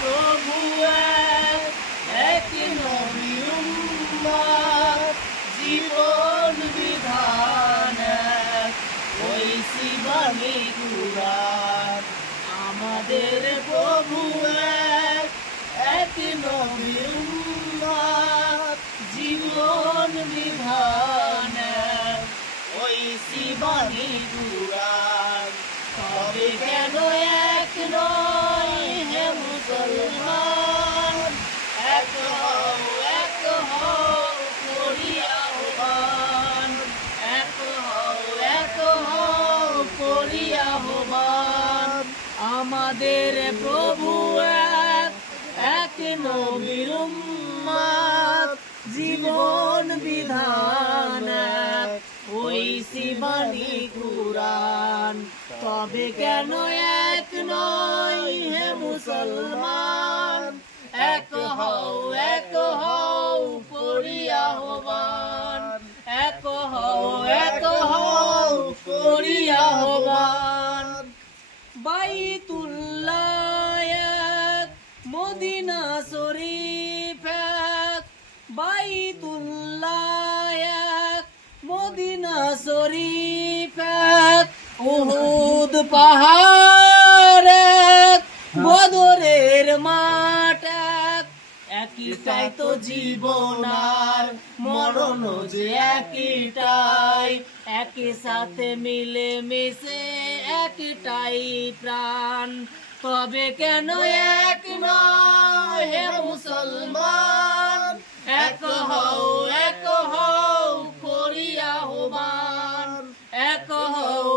প্রভু এক নবীর উম্মত, জীবন বিধান ওই শিবানী কুরআন। আমাদের প্রভু এক নবীর উম্মত, জীবন বিধান ওই শিবানী কুরআন। তবে কেন এক নয় হে মুসলমান, এক হও করি আহ্বান, এক হও করি আহ্বান। আমাদের প্রভু এক নবীর উম্মত, জীবন বিধান ওই শিবানী কুরআন। তবে কেন এক নয় হে মুসলমান, এক হও করি আহ্বান, এক হও করি আহ্বান। বাইতুল্লাহ এক, মদিনা শরীফ এক, বাইতুল্লাহ এক, মদিনা শরীফ এক, উহুদ পাহাড় এক, বদরের মাঠ এক। একটাই তো জীবন আর মরণ যে একটাই, একই সাথে মিলে মিশে একটাই প্রাণ। তবে কেন এক নয় হে মুসলমান, এক হও করি আহ্বান, এক হও